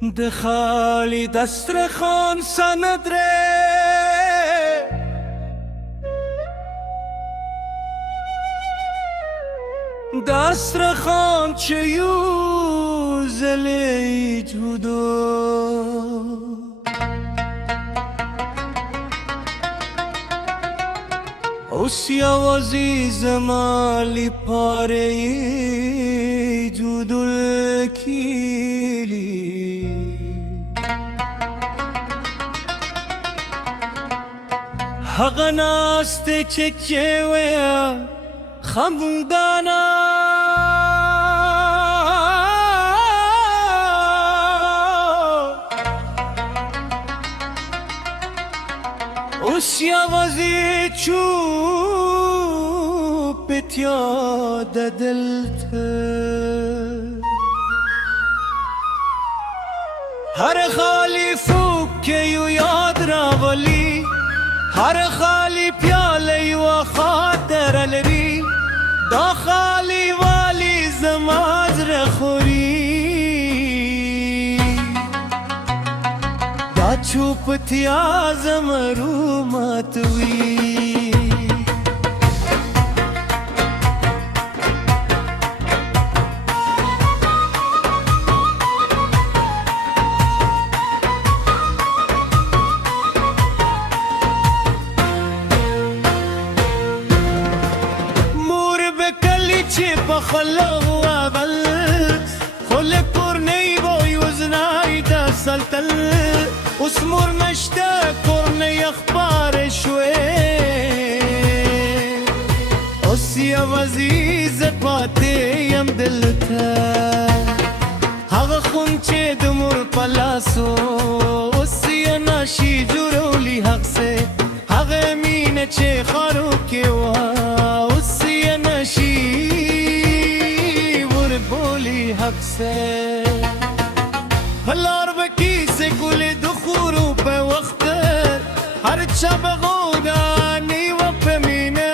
د خالی دسترخوان سندره دسترخوان چه یوزلی جودو اوس یوازی زمالی پاره جودل کیلی هغه ناسته چې کېویا خمودانا اوس یوازې چوپتیا د دلته هر خالی فوق کې یو یاد راولي هر خالی پیاله یو خاطر لري دا خالی والی زما زړه خوري دا چوپتیا زما روح ماتوي خلو اول خل پرنی بای وزنای دا سلطل اسمور نشته کرنی اخبار شوی اسی وزیز پاتی یم دلتا هغه خون چه دمور پلاسو اسی ناشی جورولی حق سے هغه مینه چه خارو کیوا اسی ناشی حق سے هلار بکی سے گل دخورو پہ وقت ہر شب غودانی و پمینه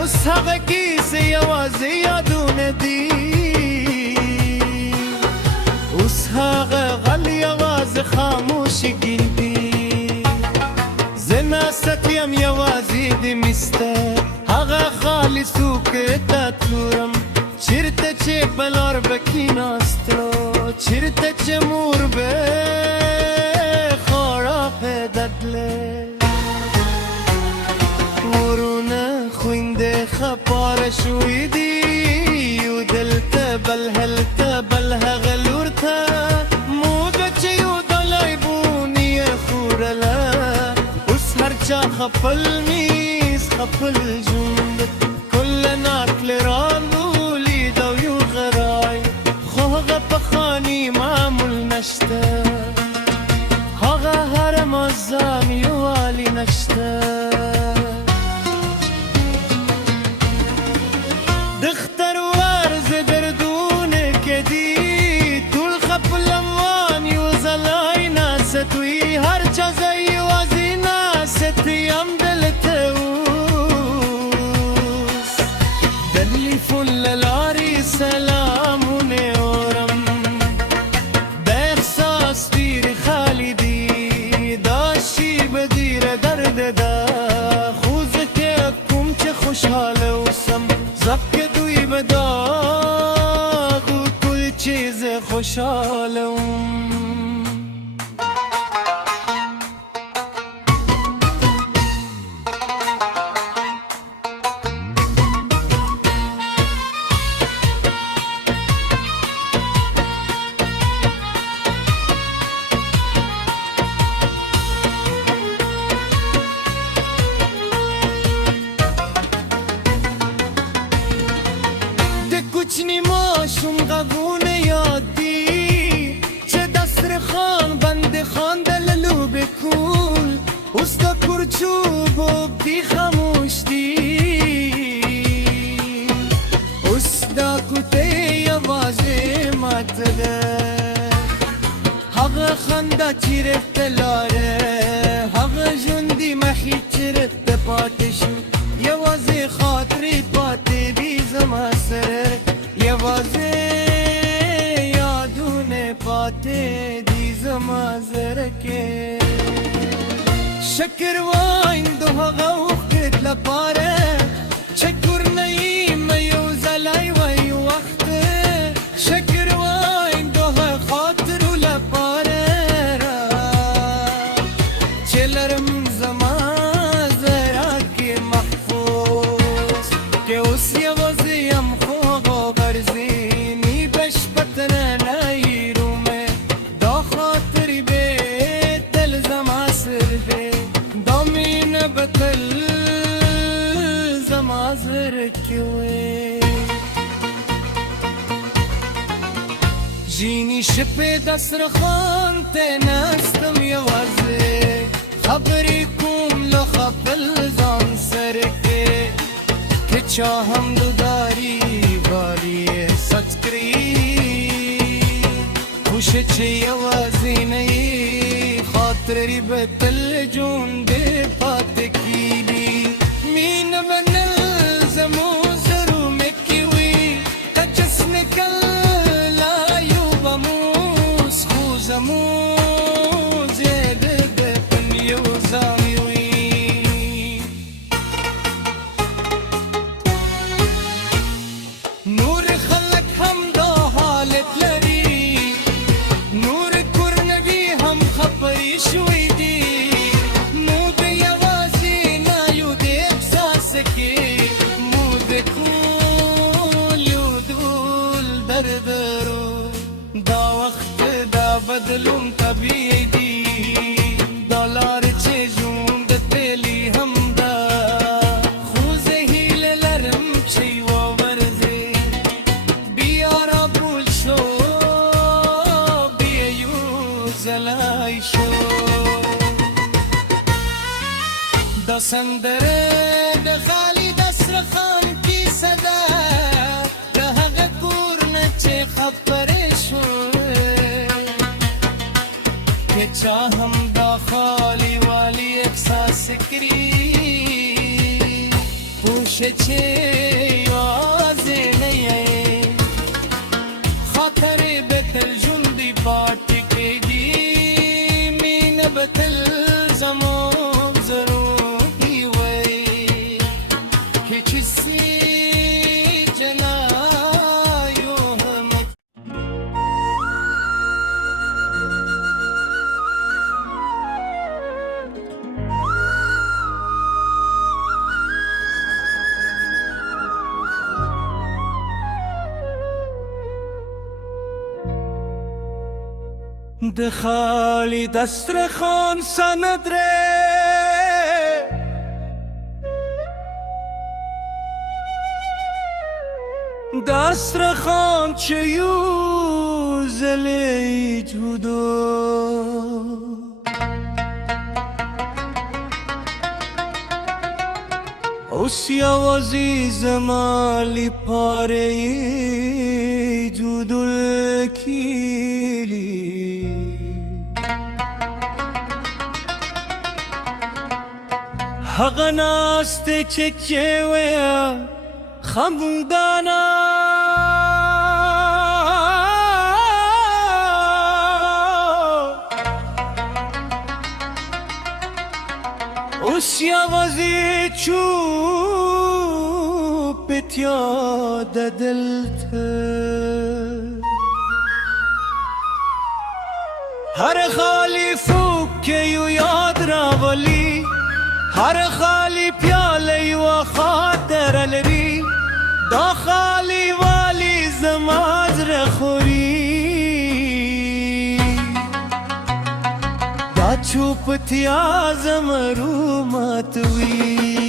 اس حق کی سے یواز یادون دی اس حق غل یواز خاموش گندی زنا ستیم یوازی دی مسته حق خالصو که تطورم چرته چه بلار بکی ناستلو چرته چه مور به خارا پیددله ورونه خوینده خپار شویدی و دلته بلهلته بله غلورته موده چه یو دلای بونی خورله اس هرچا خپل میز خپل جوند کل ناکل راندو بخانی معمول نشته هغه هر مزام یوالی نشته دختر ورز دردونه که دی طول خپل اموان یوزلای ناستوی هر چازای وازی ناستیم دلتوس دلی فل لاری سلامونه خوشحال وسم زبک دوی بداغ و کل چیز خوشحالم کوچنی ماشوم غوونه یادی چه دسترخوان بند خواندل بکول استا کرچوب و دی خاموش دی استا کته یوازه ماتده حق خنده چی رفت لاره حق جندی محی چی رفت پاتش یوازه خاطری پاتی بی زما سر یوازه یادونه پاتی پاته دی زما زرکه شکر واین دو غوخت لپاره شکر نیم یو زلای وی وقت شکر واین دو خاطر لپاره را چلرم زما زرکه محفوظ که اوس یوازیم خو غرزینی بشپتنه نایرومه دا خاطری به دل زما سرده دامین بتل زما زرکوه جینی شپ دسترخوان ته نستم یوازه خبری کوم لو خپل ځان سرکه که چاهم دوداری والی سچ کری خوش چه یوازی نی خاطری به تل جون دے پات کیلی مین بنل زمو زرو مکی وی تچس نکل لایو بموس خو زمو زید دے پن یو زامی وی نور خلق هم دا حالت لري نور کرنوی هم خبری شوی دی مود یوازی نایو دی احساس کی مود کول یو دول دردرو دا وقت دا بدلوم طبیعی دی دالار چه جون د تلی هم دا خوز هیل لرم چی و ورزی بیارا بول شو بیایو زلای شو دا سندره د خالی دسترخوان کی صدا د هغه کور نه چې خبرې شوې که چا هم دا خالی والی احساس کری پوشه چې یوازې نه یې خاطرې به تل ژوندي پاتې کېږي مینه به تل زموږ ضروري وی که چې سي جنایو هم د خالی دسترخوان سند ره دسترخوان چه یو زلی جودو اوس یوازی زمالی پاره جودل کیلی هغه ناستې چې کېویا خمودانا اوس یوازې چوپتیا د دلته هر خالی فوق که یو یاد راولي هر خالی پیاله یو خاطر لري دا خالی والی زما زړه خوري دا چوپتیا زمرو ماتوي